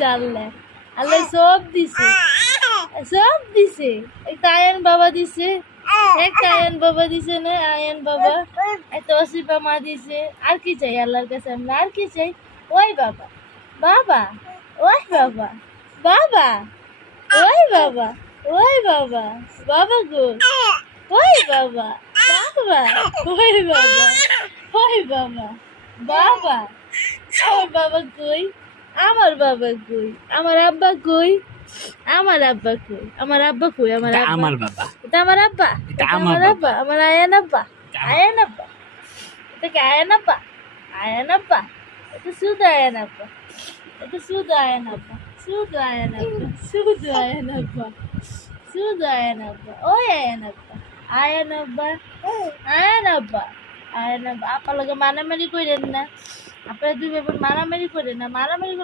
দিছে আল্লাহ, আল্লাহ সব দিছে, সব দিছে। একটা আয়ান বাবা দিছে, একটা আয়ান বাবা দিছে না, আয়ান বাবা একটা অসিফা মা দিছে। আর কি চাই আল্লাহর কাছে আমরা, আর কি চাই? ওই বাবা, বাবা, ওই বাবা, বাবা, ওই বাবা, ওই বাবা, বাবা গো, ওই বাবা, বাবা, ওই বাবা, ওই বাবা, বাবা, আমার বাবা কই, আমার বাবা কই, আমার আব্বা কই, আমার আব্বা কই, আমার আব্বা কই, আমার এটা আব্বা, আমার বাবা, এটা আমার আব্বা, এটা এটা আমার আমার আব্বা, আমার আয়ান আব্বা, আয়ান আব্বা, এটা কি আয়ান আব্বা, আয়ান আব্বা, এটা শুধু আয়ান আব্বা, এটা শুধু আয়ান আব্বা, শুধু আয়ান আব্বা, শুধু আয়ান আব্বা, শুধু আয়ান আব্বা, ওই আয়ান আব্বা, আয়ান আব্বা, আয়ান আব্বা, আয়ান আব্বা। আপনার লগে মারামারি করেন না, আপনারা দুই ব্যাপার মারামারি করেন না, মারামারি